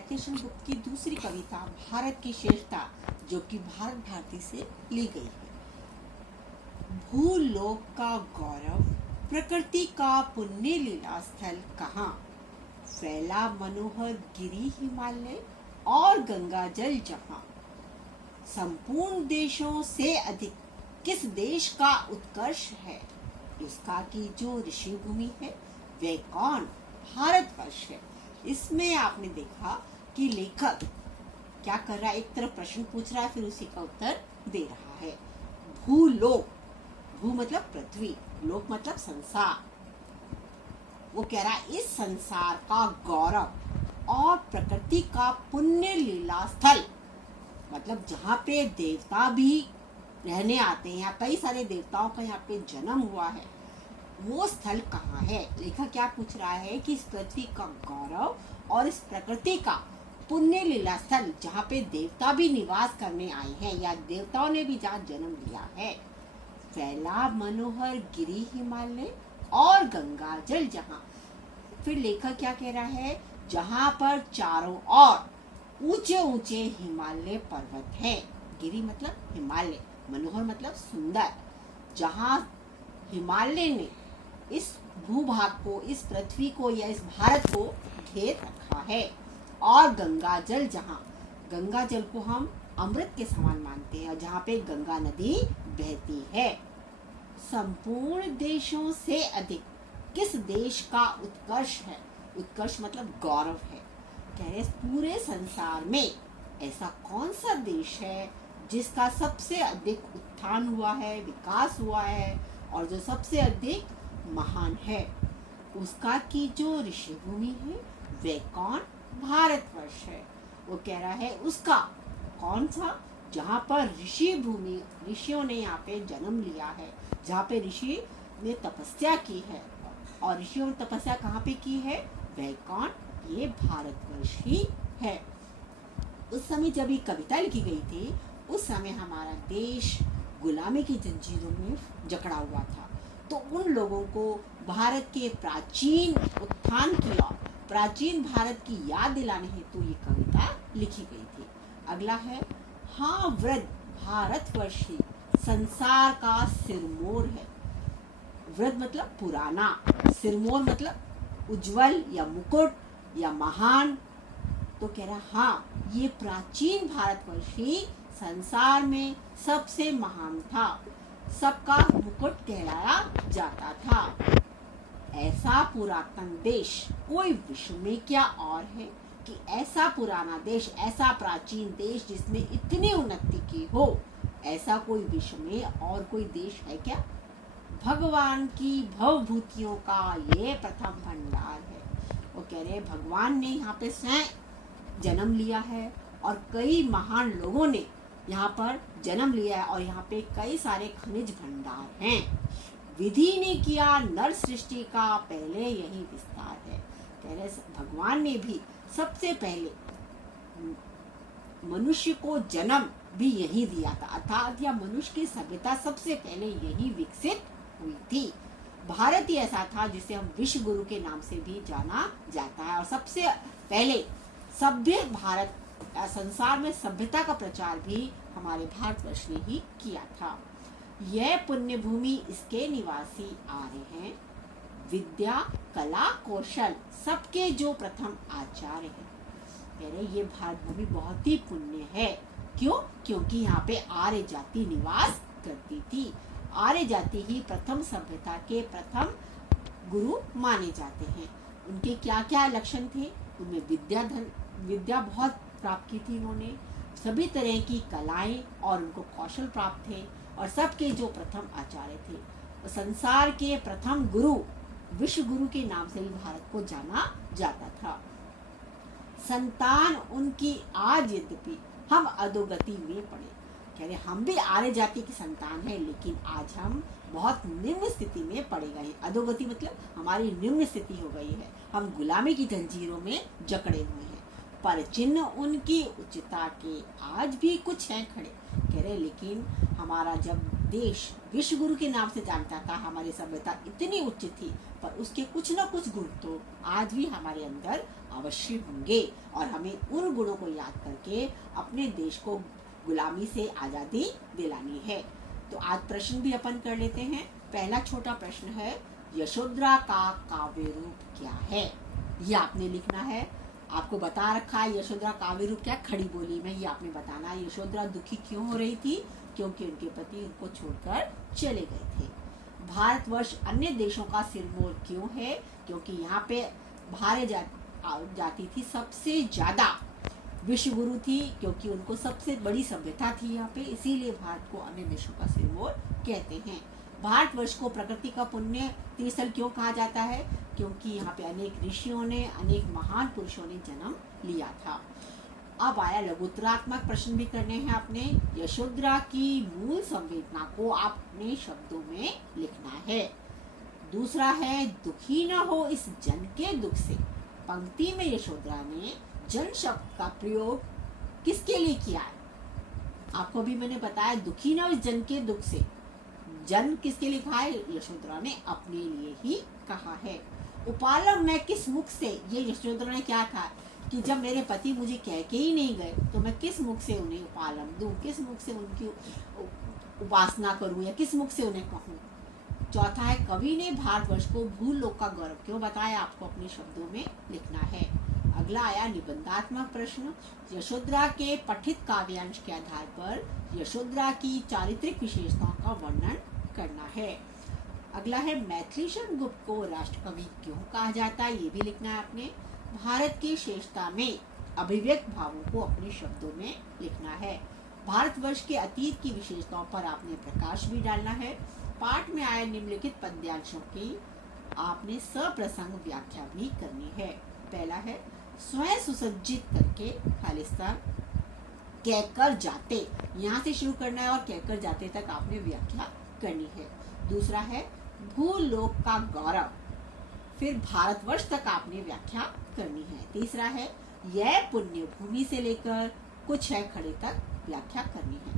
चंद्र गुप्त की दूसरी कविता भारत की श्रेष्ठता, जो कि भारत भारती से ली गई है। भूलोक का गौरव, प्रकृति का पुण्य लीला स्थल कहाँ, फैला मनोहर गिरी हिमालय और गंगा जल जहाँ। संपूर्ण देशों से अधिक किस देश का उत्कर्ष है, उसका की जो ऋषि भूमि है वे कौन, भारतवर्ष है। इसमें आपने देखा कि लेखक क्या कर रहा है, एक तरफ प्रश्न पूछ रहा है, फिर उसी का उत्तर दे रहा है। भूलोक, भू मतलब पृथ्वी, लोक मतलब संसार। वो कह रहा है इस संसार का गौरव और प्रकृति का पुण्य लीला स्थल, मतलब जहाँ पे देवता भी रहने आते हैं, या कई सारे देवताओं का यहाँ पे जन्म हुआ है, वो स्थल कहाँ है। लेखक क्या पूछ रहा है कि इस पृथ्वी का गौरव और इस प्रकृति का पुण्य लीला स्थल, जहाँ पे देवता भी निवास करने आए हैं या देवताओं ने भी जहाँ जन्म लिया है। फैला मनोहर गिरी हिमालय और गंगा जल जहाँ। फिर लेखक क्या कह रहा है, जहाँ पर चारों ओर ऊंचे ऊंचे हिमालय पर्वत हैं। गिरी मतलब हिमालय, मनोहर मतलब सुंदर। जहाँ हिमालय ने इस भूभाग को, इस पृथ्वी को या इस भारत को घेर रखा है। और गंगा जल जहाँ, गंगा जल को हम अमृत के समान मानते हैं, और जहाँ पे गंगा नदी बहती है। संपूर्ण देशों से अधिक किस देश का उत्कर्ष है, उत्कर्ष मतलब गौरव है। कह रहे पूरे संसार में ऐसा कौन सा देश है जिसका सबसे अधिक उत्थान हुआ है, विकास हुआ है, और जो सबसे अधिक महान है, उसका की जो ऋषि भूमि है वे कौन, भारतवर्ष है। वो कह रहा है उसका कौन सा, जहाँ पर ऋषि भूमि, ऋषियों ने यहाँ पे जन्म लिया है, जहाँ पे ऋषि ने तपस्या की है। और ऋषियों ने तपस्या कहाँ पे की है, वह कौन, ये भारतवर्ष ही है। उस समय जब ये कविता लिखी गई थी, उस समय हमारा देश गुलामी की जंजीरों में जकड़ा हुआ था। तो उन लोगों को भारत के प्राचीन उत्थान की और प्राचीन भारत की याद दिलाने हेतु ये कविता लिखी गई थी। अगला है, हाँ वृद्ध भारतवर्षी संसार का सिरमौर है। वृद्ध मतलब पुराना, सिरमौर मतलब उज्जवल या मुकुट या महान। तो कह रहा हाँ, ये प्राचीन भारतवर्षी संसार में सबसे महान था, सबका मुकुट कहलाया जाता था। ऐसा पुरातन देश कोई विश्व में क्या और है, कि ऐसा पुराना देश, ऐसा प्राचीन देश जिसमें इतनी उन्नति की हो, ऐसा कोई विश्व में और कोई देश है क्या। भगवान की भवभूतियों का ये प्रथम भंडार है। वो कह रहे भगवान ने यहाँ पे स्वयं जन्म लिया है, और कई महान लोगों ने यहाँ पर जन्म लिया है, और यहाँ पे कई सारे खनिज भंडार हैं। विधि ने किया नर सृष्टि का पहले यही विस्तार है। कह रहे भगवान ने भी सबसे पहले मनुष्य को जन्म भी यही दिया था, अर्थात या मनुष्य की सभ्यता सबसे पहले यही विकसित हुई थी। भारत ही ऐसा था जिसे हम विश्व गुरु के नाम से भी जाना जाता है, और सबसे पहले सभ्य भारत, संसार में सभ्यता का प्रचार भी हमारे भारतवर्ष ने ही किया था। यह पुण्य भूमि, इसके निवासी आर्य हैं, विद्या कला कौशल सबके जो प्रथम आचार्य हैं। कह रहे ये भारत भूमि बहुत ही पुण्य है। क्यों, क्योंकि यहाँ पे आर्य जाति निवास करती थी। आर्य जाति ही प्रथम सभ्यता के प्रथम गुरु माने जाते हैं। उनके क्या क्या लक्षण थे, उनमें विद्या बहुत प्राप्त की थी उन्होंने, सभी तरह की कलाएं और उनको कौशल प्राप्त थे, और सबके जो प्रथम आचार्य थे। तो संसार के प्रथम गुरु, विश्व गुरु के नाम से भी भारत को जाना जाता था। संतान उनकी आज यद्यपि हम अधोगति में पड़े। कह रहे हम भी आर्य जाति की संतान है, लेकिन आज हम बहुत निम्न स्थिति में पड़े गए। अधोगति मतलब हमारी निम्न स्थिति हो गई है, हम गुलामी की जंजीरों में जकड़े हुए हैं। पर चिन्ह उनकी उच्चता के आज भी कुछ हैं खड़े। कह रहे लेकिन हमारा जब देश विश्व गुरु के नाम से जानता था, हमारी सभ्यता इतनी उच्च थी, पर उसके कुछ न कुछ गुण तो आज भी हमारे अंदर अवश्य होंगे और हमें उन गुणों को याद करके अपने देश को गुलामी से आजादी दिलानी है। तो आज प्रश्न भी अपन कर लेते हैं। पहला छोटा प्रश्न है, यशोधरा का काव्य रूप क्या है? ये आपने लिखना है। आपको बता रखा है यशोधरा काव्य रूप क्या, खड़ी बोली में ये आपने बताना है। यशोधरा दुखी क्यों हो रही थी? क्योंकि उनके पति उनको छोड़कर चले गए थे। भारतवर्ष अन्य देशों का सिरमौर क्यों है? क्योंकि यहाँ पे भारतीय जाति थी सबसे ज्यादा, विश्व गुरु थी क्योंकि उनको सबसे बड़ी सभ्यता थी यहाँ पे, इसीलिए भारत को अन्य देशों का सिरमौर कहते हैं। भारतवर्ष को प्रकृति का पुण्य तीर्थस्थल क्यों कहा जाता है? क्योंकि यहाँ पे अनेक ऋषियों ने, अनेक महान पुरुषों ने जन्म लिया था। अब आया लघुत्तरात्मक प्रश्न भी करने हैं आपने। यशोधरा की मूल संवेदना को आपने शब्दों में लिखना है। दूसरा है, दुखी न हो इस जन के दुख से। पंक्ति में यशोधरा ने जन शब्द का प्रयोग किसके लिए किया है? आपको भी मैंने बताया, दुखी न हो इस जन के दुख से। जन किसके लिए कहा है? यशोधरा ने अपने लिए ही कहा है। उपालम मैं किस मुख से, ये यशोधरा ने क्या कहा कि जब मेरे पति मुझे कह के ही नहीं गए तो मैं किस मुख से उन्हें उपालम दूं, किस मुख से उनकी उपासना करूं या किस मुख से उन्हें कहूं। चौथा है, कवि ने भारतवर्ष को भूलोक का गौरव क्यों बताया? आपको अपने शब्दों में लिखना है। अगला आया निबंधात्मक प्रश्न। यशोधरा के पठित काव्यांश के आधार पर यशोधरा की चारित्रिक विशेषताओं का वर्णन करना है। अगला है, मैथिली शरण गुप्त को राष्ट्रकवि क्यों कहा जाता है? ये भी लिखना है आपने। भारत की श्रेष्ठता में अभिव्यक्त भावों को अपने शब्दों में लिखना है। भारतवर्ष के अतीत की विशेषताओं पर आपने प्रकाश भी डालना है। पाठ में आए निम्नलिखित पद्यांशों की आपने सप्रसंग व्याख्या भी करनी है। पहला है, स्वयं सुसज्जित करके खालिस्तान कहकर जाते, यहाँ से शुरू करना है और कहकर जाते तक आपने व्याख्या करनी है। दूसरा है, भूलोक का गौरव, फिर भारतवर्ष तक आपने व्याख्या करनी है। तीसरा है, यह पुण्य भूमि से लेकर कुछ है खड़े तक व्याख्या करनी है।